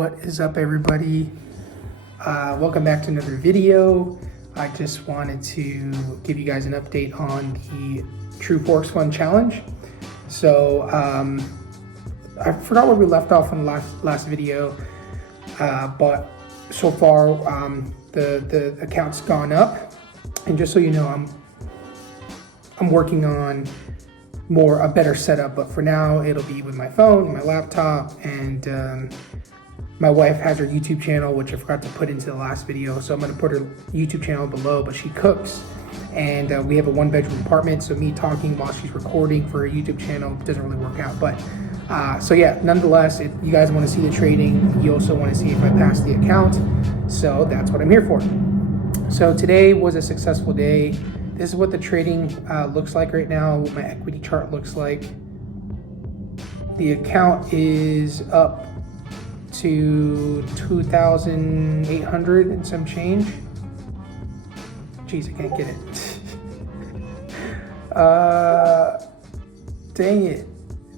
What is up, everybody? Welcome back to another video. I just wanted to give you guys an update on the True Forex Fund Challenge. So I forgot where we left off in the last video, but so far the account's gone up, and just so you know, I'm working on a better setup, but for now it'll be with my phone, my laptop, and my wife has her YouTube channel, which I forgot to put into the last video, so I'm going to put her YouTube channel below. But she cooks, and we have a one-bedroom apartment, so me talking while she's recording for her YouTube channel doesn't really work out. But so yeah, nonetheless, if you guys want to see the trading, you also want to see if I pass the account, so that's what I'm here for. So today was a successful day. This is what the trading looks like right now, what my equity chart looks like. The account is up to 2,800 and some change. Jeez, I can't get it. Dang it,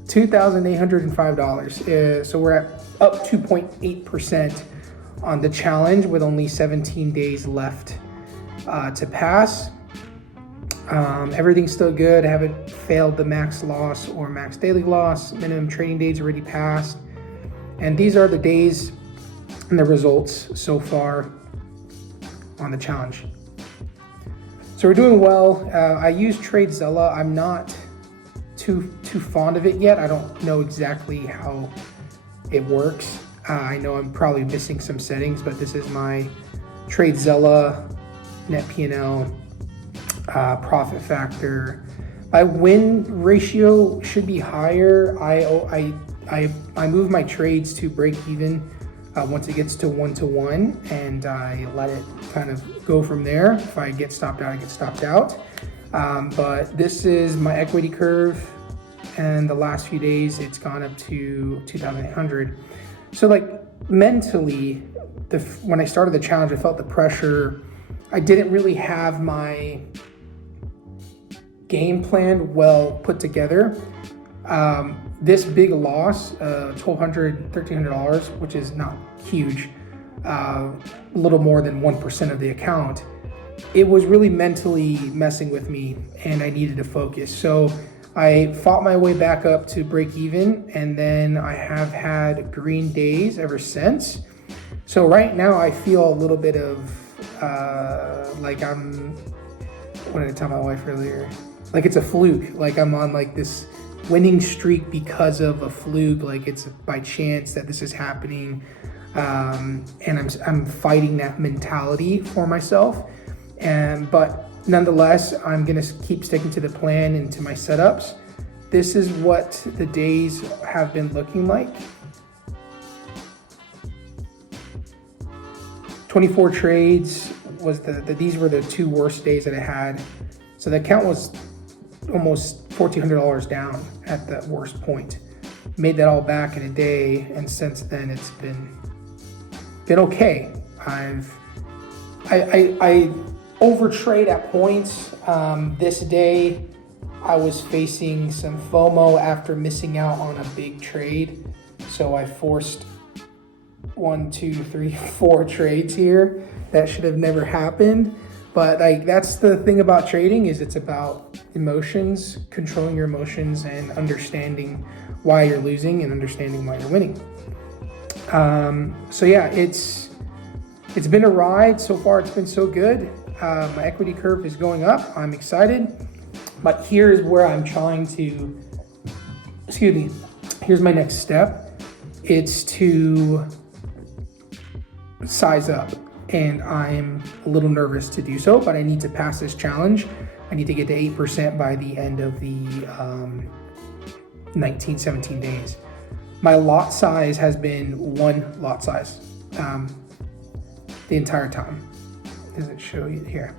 $2,805. So we're up 2.8% on the challenge with only 17 days left to pass. Everything's still good. I haven't failed the max loss or max daily loss. Minimum trading days already passed. And these are the days and the results so far on the challenge. So we're doing well. I use TradeZella. I'm not too fond of it yet. I don't know exactly how it works. I know I'm probably missing some settings, but this is my TradeZella net P&L, profit factor. My win ratio should be higher. I move my trades to break even once it gets to 1-to-1, and I let it kind of go from there. If I get stopped out, I get stopped out. But this is my equity curve, and the last few days it's gone up to 2,800. So like mentally, when I started the challenge, I felt the pressure. I didn't really have my game plan well put together. This big loss, $1,200, $1,300, which is not huge, a little more than 1% of the account, it was really mentally messing with me, and I needed to focus. So I fought my way back up to break even, and then I have had green days ever since. So right now I feel a little bit of like what did I tell my wife earlier? Like it's a fluke, like I'm on like this winning streak because of a fluke, like it's by chance that this is happening, and I'm fighting that mentality for myself. But nonetheless, I'm gonna keep sticking to the plan and to my setups. This is what the days have been looking like. 24 trades was these were the two worst days that I had. So the account was almost $1,400 down at that worst point. Made that all back in a day, and since then it's been okay. I overtrade at points. This day I was facing some FOMO after missing out on a big trade, so I forced 1, 2, 3, 4 trades here that should have never happened. But like that's the thing about trading, is it's about emotions, controlling your emotions, and understanding why you're losing and understanding why you're winning. So yeah, it's been a ride so far. It's been so good. My equity curve is going up. I'm excited, but here's where I'm trying to. Here's my next step. It's to size up. And I'm a little nervous to do so, but I need to pass this challenge. I need to get to 8% by the end of the 17 days. My lot size has been 1 lot size the entire time. Does it show you here?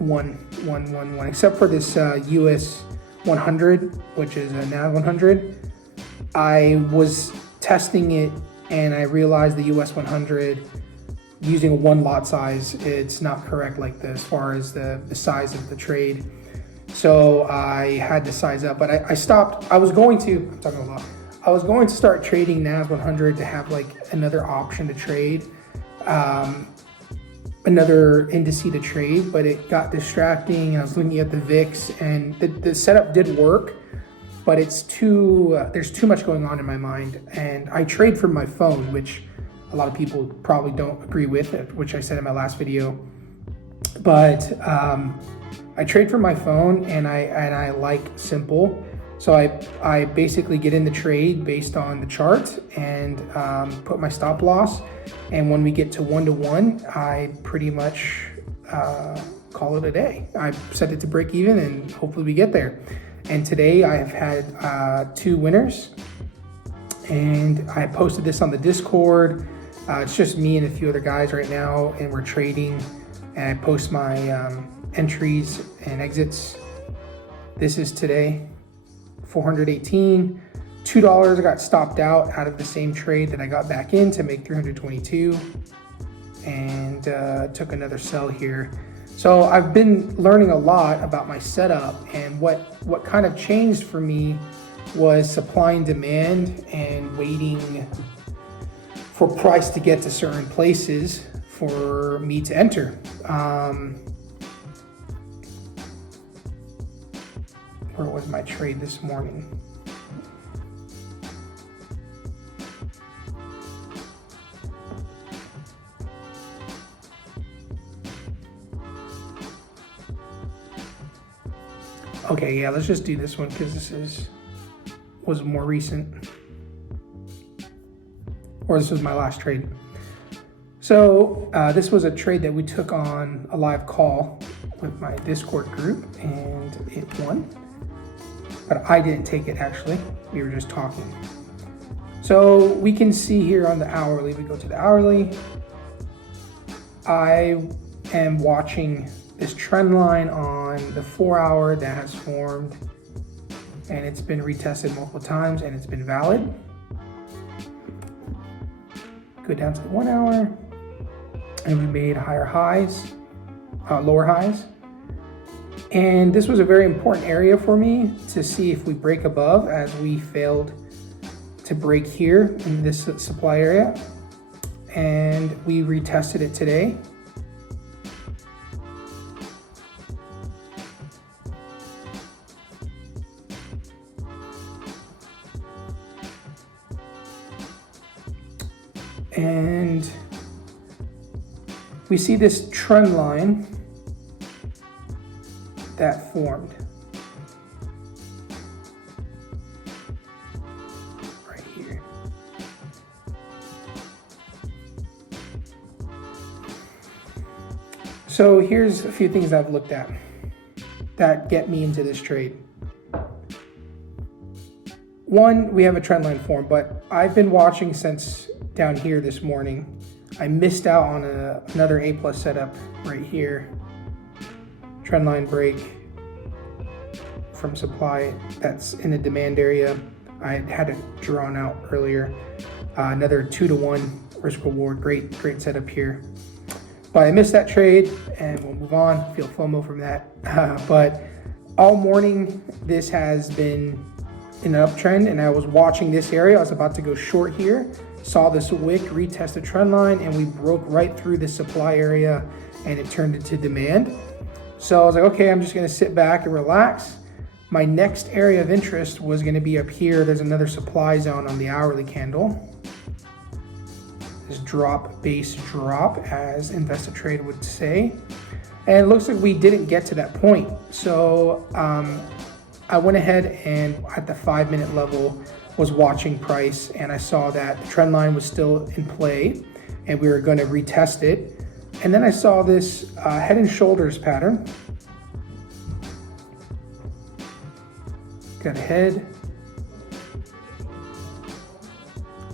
1, except for this US 100, which is a NAV 100. I was testing it, and I realized the US 100 using a 1 lot size, it's not correct like this as far as the size of the trade. So I had to size up, but I stopped. I was going to, I'm talking a lot. I was going to start trading NAS 100 to have like another option to trade, another indice to trade, but it got distracting. I was looking at the VIX, and the setup did work, but it's there's too much going on in my mind. And I trade from my phone, which a lot of people probably don't agree with, which I said in my last video. But I trade from my phone, and I like simple. So I basically get in the trade based on the chart and put my stop loss. And when we get to 1-to-1, I pretty much call it a day. I set it to break even, and hopefully we get there. And today I have had 2 winners, and I posted this on the Discord. It's just me and a few other guys right now, and we're trading. And I post my entries and exits. This is today. 418, $2 I got stopped out of the same trade that I got back in to make 322, and took another sell here. So I've been learning a lot about my setup, and what kind of changed for me was supply and demand and waiting for price to get to certain places for me to enter. Where was my trade this morning? Okay, yeah, let's just do this one because this was more recent. Or this was my last trade. So this was a trade that we took on a live call with my Discord group, and it won. But I didn't take it, actually. We were just talking. So we can see here on the hourly, we go to the hourly. I am watching this trend line on the 4-hour that has formed, and it's been retested multiple times, and it's been valid. Go down to the 1-hour, and we made lower highs. And this was a very important area for me to see if we break above, as we failed to break here in this supply area. And we retested it today. And we see this trend line that formed right here. So here's a few things I've looked at that get me into this trade. One, we have a trend line form, but I've been watching since down here this morning. I missed out on another A+ setup right here. Trend line break from supply that's in the demand area. I had it drawn out earlier. Another 2-to-1 risk reward. Great setup here. But I missed that trade, and we'll move on. Feel FOMO from that. But all morning, this has been in an uptrend, and I was watching this area. I was about to go short here. Saw this wick retest the trend line, and we broke right through the supply area, and it turned into demand. So I was like, okay, I'm just gonna sit back and relax. My next area of interest was gonna be up here. There's another supply zone on the hourly candle. This base drop, as InvestiTrade would say. And it looks like we didn't get to that point. So I went ahead and at the 5-minute level was watching price, and I saw that the trend line was still in play, and we were gonna retest it. And then I saw this head and shoulders pattern. Got a head,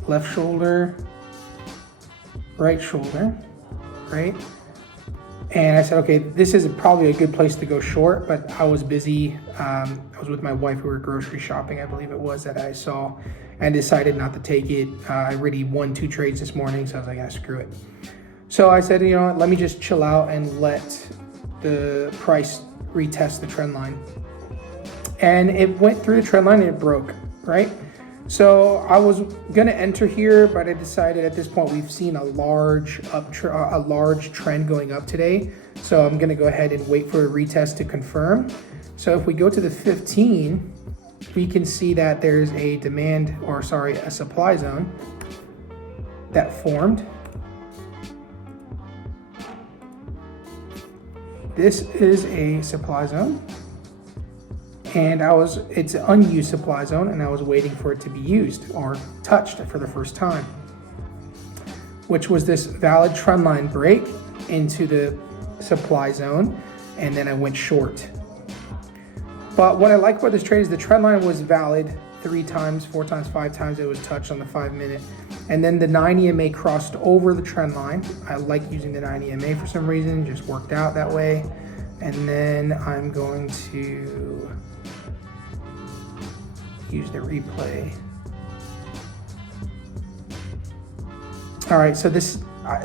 left shoulder, right shoulder, right? And I said, okay, this is probably a good place to go short, but I was busy. I was with my wife. We were grocery shopping, I believe it was, that I saw, and decided not to take it. I already won 2 trades this morning, so I was like, ah, screw it. So I said, you know what, let me just chill out and let the price retest the trend line. And it went through the trend line and it broke, right? So I was gonna enter here, but I decided at this point we've seen a large trend going up today. So I'm gonna go ahead and wait for a retest to confirm. So if we go to the 15, we can see that there's a a supply zone that formed. This is a supply zone. And it's an unused supply zone, and I was waiting for it to be used or touched for the first time, which was this valid trend line break into the supply zone, and then I went short. But what I like about this trade is the trend line was valid 3 times, 4 times, 5 times it was touched on the 5 minute. And then the 9 EMA crossed over the trend line. I like using the 9 EMA for some reason, just worked out that way. And then I'm going to use the replay. All right, so this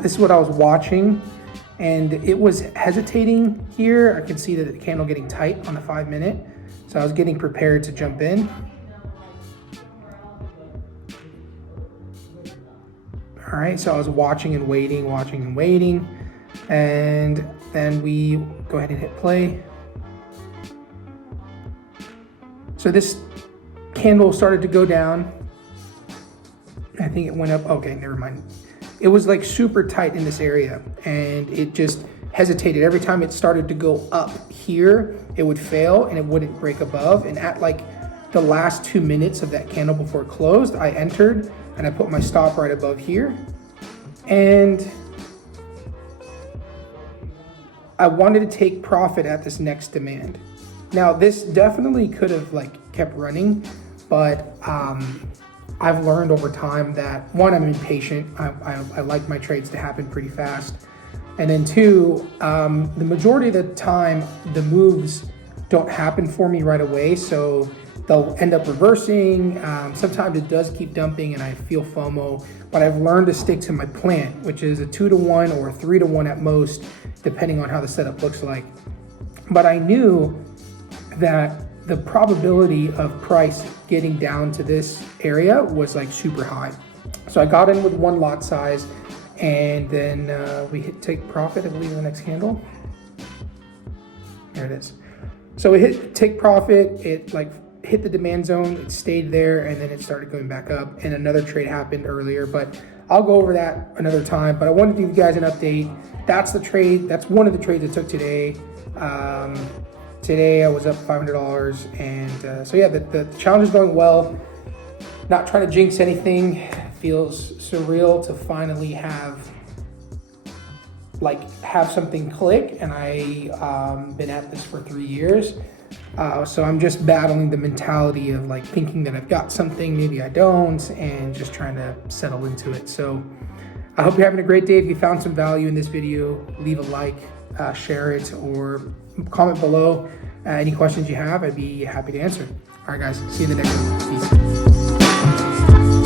is what I was watching, and it was hesitating here. I can see that the candle getting tight on the 5 minute, so I was getting prepared to jump in. All right, so I was watching and waiting, and then we go ahead and hit play. So this candle started to go down. I think it went up. Okay, never mind. It was like super tight in this area, and it just hesitated. Every time it started to go up here, it would fail and it wouldn't break above. And at like the last 2 minutes of that candle before it closed, I entered and I put my stop right above here. And I wanted to take profit at this next demand. Now, this definitely could have like kept running, but I've learned over time that one, I'm impatient. I like my trades to happen pretty fast. And then two, the majority of the time, the moves don't happen for me right away. So they'll end up reversing. Sometimes it does keep dumping and I feel FOMO, but I've learned to stick to my plan, which is a 2-to-1 or a 3-to-1 at most, depending on how the setup looks like. But I knew that the probability of price getting down to this area was like super high. So I got in with 1 lot size, and then we hit take profit, I believe, in the next candle. There it is. So we hit take profit, it like hit the demand zone, it stayed there, and then it started going back up, and another trade happened earlier, but I'll go over that another time. But I wanted to give you guys an update. That's the trade, that's one of the trades I took today. Today I was up $500, and so yeah, the challenge is going well. Not trying to jinx anything. It feels surreal to finally have something click, and I been at this for 3 years. So I'm just battling the mentality of like thinking that I've got something, maybe I don't, and just trying to settle into it. So I hope you're having a great day. If you found some value in this video, leave a like, share it, or comment below. Any questions you have, I'd be happy to answer. All right, guys, see you in the next one. Peace.